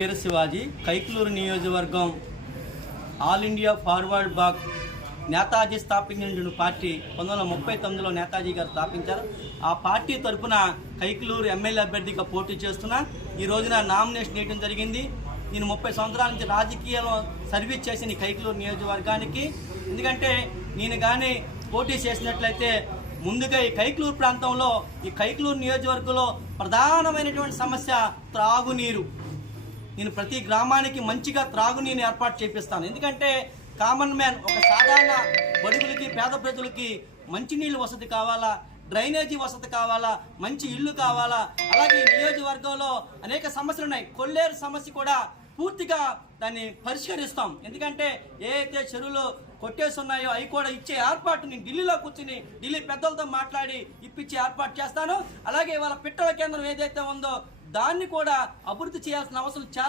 పేరు శివాజీ, కైక్లూరు నియోజకవర్గం All India Forward Bloc Netaji స్థాపించిన పార్టీ 1939లో నేతాజీ గారు స్థాపించారు. ఆ పార్టీ తరఫున కైక్లూరు ఎమ్మెల్యే అభ్యర్థిగా పోటీ చేస్తున్నా ఈ రోజున నామినేషన్ వేయడం జరిగింది. నేను 30 సంవత్సరాల నుంచి రాజకీయాల్లో సర్వీస్ చేసిన ఈ కైక్లూరు నియోజకవర్గానికి, ఎందుకంటే నేను కానీ పోటీ చేసినట్లయితే ముందుగా ఈ కైక్లూరు ప్రాంతంలో, ఈ కైక్లూరు నియోజకవర్గంలో ప్రధానమైనటువంటి సమస్య త్రాగునీరు. నేను ప్రతి గ్రామానికి మంచిగా త్రాగునీరు ఏర్పాటు చేపిస్తాను. ఎందుకంటే కామన్ మ్యాన్, ఒక సాధారణ బడుగులకి పేద ప్రజలకి మంచినీళ్ళు వసతి కావాలా, డ్రైనేజీ వసతి కావాలా, మంచి ఇల్లు కావాలా. అలాగే ఈ నియోజకవర్గంలో అనేక సమస్యలు ఉన్నాయి. కొల్లేరు సమస్య కూడా పూర్తిగా దాన్ని పరిష్కరిస్తాం. ఎందుకంటే ఏ అయితే చెరువులు కొట్టేసి ఉన్నాయో అవి కూడా ఇచ్చే ఏర్పాటు నేను ఢిల్లీలో కూర్చుని ఢిల్లీ పెద్దలతో మాట్లాడి ఇప్పించే ఏర్పాటు చేస్తాను. అలాగే వాళ్ళ పిట్టల కేంద్రం ఏదైతే ఉందో దాన్ని కూడా అభివృద్ధి చేయాల్సిన అవసరం చాలా